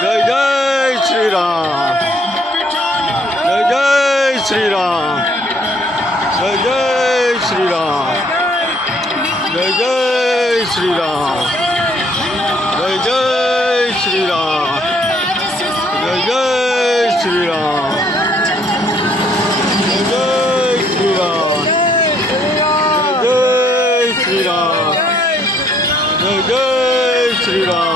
जय जय Shriram जय जय Shriram जय जय Shriram जय जय Shriram जय जय Shriram जय जय Shriram जय जय Shriram जय जय Shriram जय जय Shriram